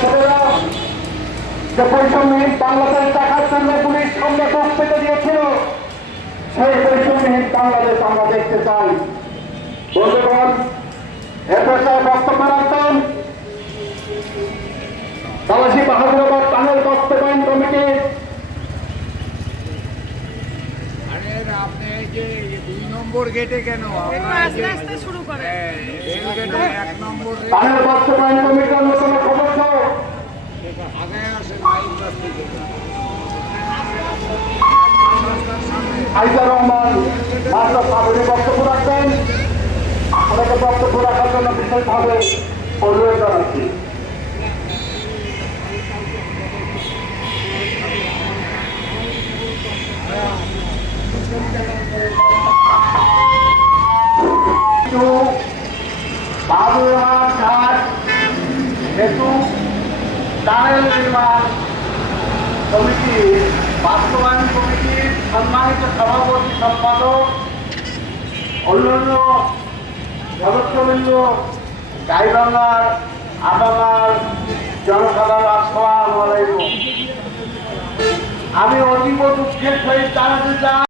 ছেলেরা যে বৈষম্যহীন বাংলাদেশ দেখার জন্য পুলিশ সামনে বুক পেতে দিয়েছিল, সেই বৈষম্যহীন বাংলাদেশ আমরা দেখতে চাই। বন্ধুগণ, এ পেশায় বক্তব্য রাখতেন তালাশি বাহাদুরাবাদ টানেল বাস্তবায়ন কমিটি আপনি এই যে 2 নম্বর গেটে কেন শুরু করে এক নম্বর টানেল বাস্তবায়ন কমিটির নতুন সদস্য আগে আসেন আইজার রহমান মাস্টার সাহেবের বক্তব্য রাখবেন। আপনাকে বক্তব্য রাখার জন্য বিশেষভাবে অনুরোধ জানাচ্ছি। বাবুরহাট ঘাট হেতু টানেল নির্মাণ কমিটির বাস্তবায়ন কমিটির সম্মানিত সভাপতি সম্পাদক, অন্যান্য সদস্যবৃন্দ, গাইবাংলার আবাঙার জনসাধারণ, আসসালামু আলাইকুম। আমি অতীব দুঃখের সহিত জানাতে চাই